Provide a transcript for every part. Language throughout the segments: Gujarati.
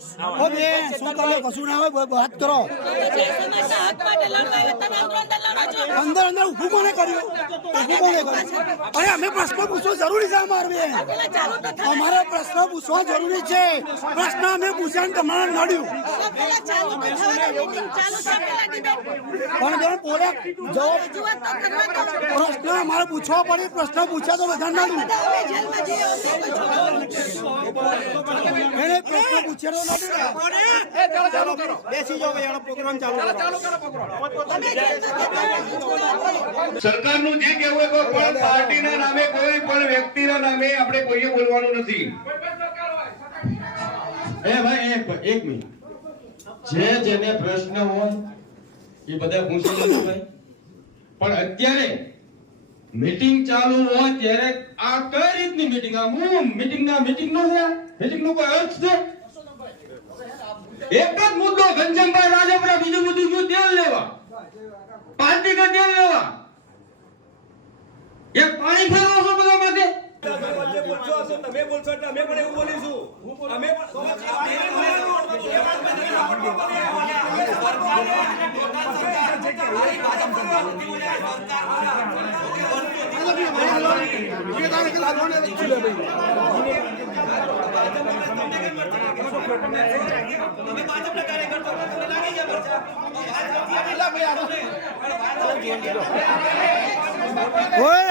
ઓ બેન શું કરો કશું ના હોય વાત કરો. અંદર અંદર ઊભું કોને કર્યું? ઊભું કોને કર્યું? અરે અમે પ્રશ્ન પૂછવો જરૂરી છે અમારે અમારે પ્રશ્ન પૂછવા જરૂરી છે. પ્રશ્ન અમે પૂછ્યા ને તમારે નડ્યું. પણ બેન બોલે જવાબ પ્રશ્ન મારે પૂછવા પડે પ્રશ્ન પૂછ્યા તો બધા નડ્યું એને પ્રશ્ન પૂછ્યા તો બેસી જાઓ પ્રોગ્રામ ચાલુ. સરકારનું જે કહેવું હોય કોઈ પણ પાર્ટીના નામે કોઈ પણ વ્યક્તિના નામે આપણે કોઈએ બોલવાનું નથી. એ ભાઈ એક એક મિનિટ. જે જેને પ્રશ્ન હોય એ બધા પૂછી લેજો ભાઈ પણ અત્યારે મીટિંગ ચાલુ હોય ત્યારે આ કઈ રીતની મીટિંગ આ હું મીટિંગ ના મીટિંગ નો છે મીટિંગ નો કોઈ અર્થ છે એક જ મુદ્દો ઘનશ્યામભાઈ રાજપરા બીજું બધું શું તેલ લેવા પાર્ટી કા તેલ લેવા એક પાણી ફેરવો છો બધા માટે અમે પણ એવું બોલીશું અમે ઓય!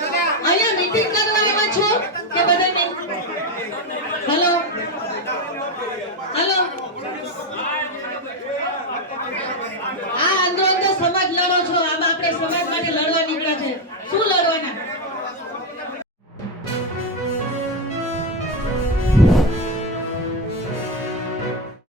અહીંયા મીટિંગ કરવા આવ્યા છો કે બધાને હેલો. હેલો. આ આંદોલન સમાજ લડો છો. આમાં આપણે સમાજ માટે લડવા